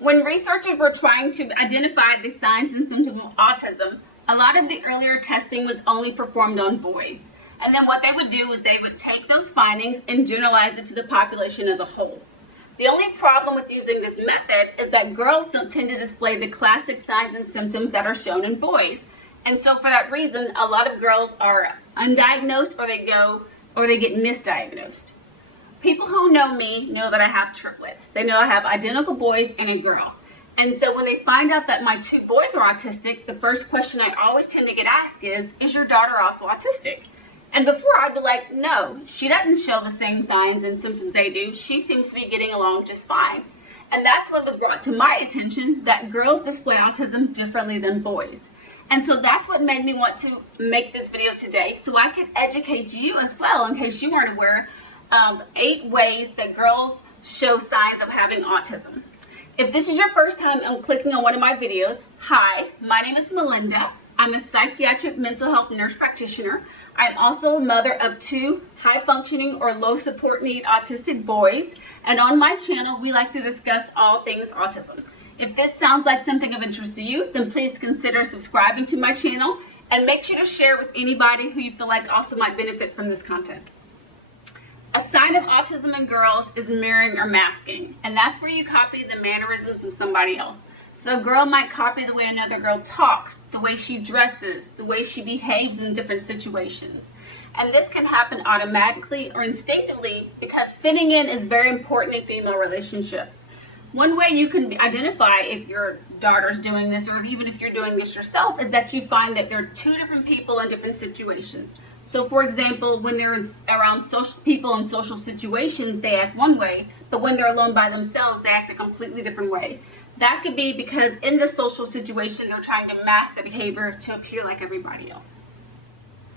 When researchers were trying to identify the signs and symptoms of autism, a lot of the earlier testing was only performed on boys. And then what they would do is they would take those findings and generalize it to the population as a whole. The only problem with using this method is that girls don't tend to display the classic signs and symptoms that are shown in boys. And so for that reason, a lot of girls are undiagnosed or they get misdiagnosed. People who know me know that I have triplets. They know I have identical boys and a girl. And so when they find out that my 2 boys are autistic, the first question I always tend to get asked is your daughter also autistic? And before I'd be like, no, she doesn't show the same signs and symptoms they do. She seems to be getting along just fine. And that's what was brought to my attention, that girls display autism differently than boys. And so that's what made me want to make this video today, so I could educate you as well, in case you weren't aware, 8 ways that girls show signs of having autism. If this is your first time clicking on one of my videos, hi, my name is Melinda. I'm a psychiatric mental health nurse practitioner. I'm also a mother of 2 high-functioning or low-support need autistic boys, and on my channel, we like to discuss all things autism. If this sounds like something of interest to you, then please consider subscribing to my channel, and make sure to share with anybody who you feel like also might benefit from this content. A sign of autism in girls is mirroring or masking, and that's where you copy the mannerisms of somebody else. So a girl might copy the way another girl talks, the way she dresses, the way she behaves in different situations. And this can happen automatically or instinctively because fitting in is very important in female relationships. One way you can identify if your daughter's doing this, or even if you're doing this yourself, is that you find that there are 2 different people in different situations. So for example, when they're around social people in social situations, they act one way, but when they're alone by themselves, they act a completely different way. That could be because in the social situation, they're trying to mask the behavior to appear like everybody else.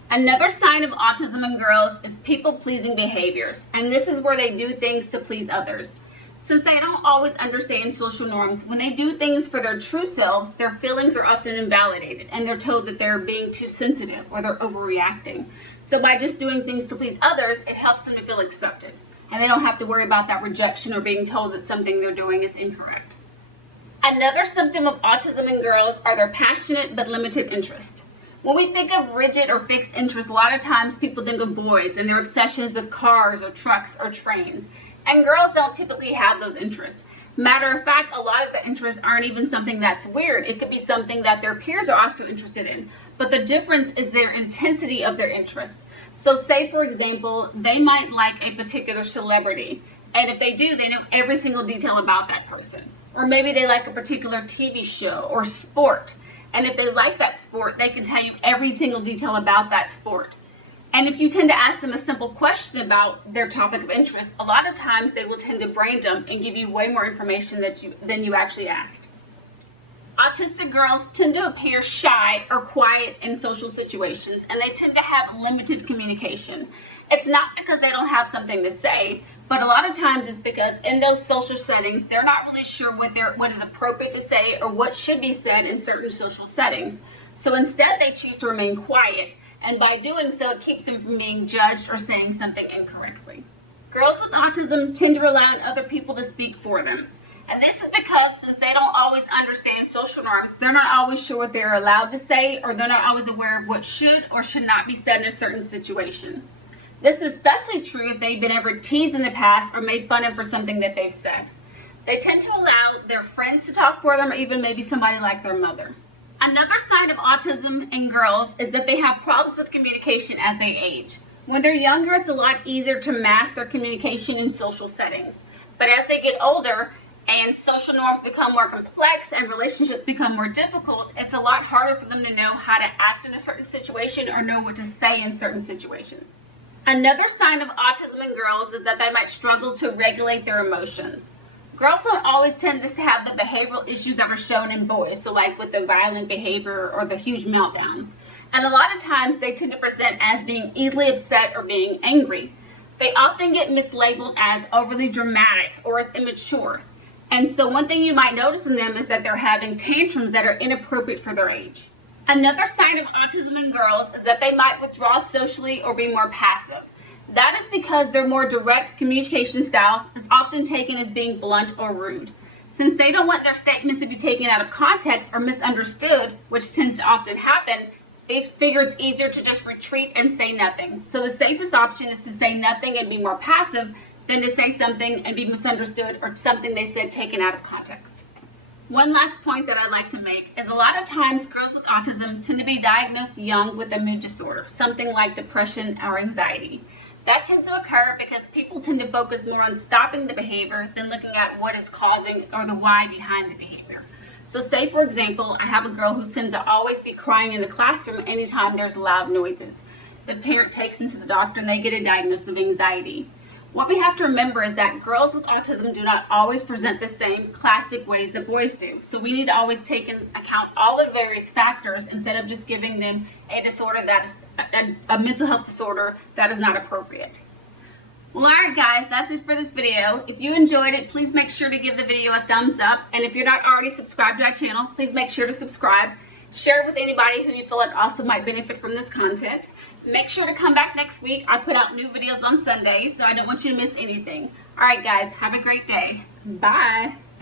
Another sign of autism in girls is people-pleasing behaviors, and this is where they do things to please others. Since they don't always understand social norms, when they do things for their true selves, their feelings are often invalidated, and they're told that they're being too sensitive or they're overreacting. So by just doing things to please others, it helps them to feel accepted, and they don't have to worry about that rejection or being told that something they're doing is incorrect. Another symptom of autism in girls are their passionate but limited interest. When we think of rigid or fixed interests, a lot of times people think of boys and their obsessions with cars or trucks or trains. And girls don't typically have those interests. Matter of fact, a lot of the interests aren't even something that's weird. It could be something that their peers are also interested in. But the difference is their intensity of their interest. So say, for example, they might like a particular celebrity. And if they do, they know every single detail about that person. Or maybe they like a particular TV show or sport. And if they like that sport, they can tell you every single detail about that sport. And if you tend to ask them a simple question about their topic of interest, a lot of times they will tend to brain dump and give you way more information than you actually asked. Autistic girls tend to appear shy or quiet in social situations, and they tend to have limited communication. It's not because they don't have something to say, but a lot of times it's because in those social settings, they're not really sure what is appropriate to say or what should be said in certain social settings. So instead, they choose to remain quiet. And by doing so, it keeps them from being judged or saying something incorrectly. Girls with autism tend to rely on other people to speak for them. And this is because since they don't always understand social norms, they're not always sure what they're allowed to say, or they're not always aware of what should or should not be said in a certain situation. This is especially true if they've been ever teased in the past or made fun of for something that they've said. They tend to allow their friends to talk for them, or even maybe somebody like their mother. Another sign of autism in girls is that they have problems with communication as they age. When they're younger, it's a lot easier to mask their communication in social settings. But as they get older and social norms become more complex and relationships become more difficult, it's a lot harder for them to know how to act in a certain situation or know what to say in certain situations. Another sign of autism in girls is that they might struggle to regulate their emotions. Girls don't always tend to have the behavioral issues that are shown in boys, so like with the violent behavior or the huge meltdowns. And a lot of times they tend to present as being easily upset or being angry. They often get mislabeled as overly dramatic or as immature. And so one thing you might notice in them is that they're having tantrums that are inappropriate for their age. Another sign of autism in girls is that they might withdraw socially or be more passive. That is because their more direct communication style is often taken as being blunt or rude. Since they don't want their statements to be taken out of context or misunderstood, which tends to often happen, they figure it's easier to just retreat and say nothing. So the safest option is to say nothing and be more passive than to say something and be misunderstood or something they said taken out of context. One last point that I'd like to make is a lot of times girls with autism tend to be diagnosed young with a mood disorder, something like depression or anxiety. That tends to occur because people tend to focus more on stopping the behavior than looking at what is causing or the why behind the behavior. So say, for example, I have a girl who tends to always be crying in the classroom anytime there's loud noises. The parent takes them to the doctor and they get a diagnosis of anxiety. What we have to remember is that girls with autism do not always present the same classic ways that boys do. So we need to always take into account all the various factors instead of just giving them a disorder that is a mental health disorder that is not appropriate. Well, alright guys, that's it for this video. If you enjoyed it, please make sure to give the video a thumbs up. And if you're not already subscribed to our channel, please make sure to subscribe. Share it with anybody who you feel like also might benefit from this content. Make sure to come back next week. I put out new videos on Sundays, so I don't want you to miss anything. Alright guys, have a great day. Bye.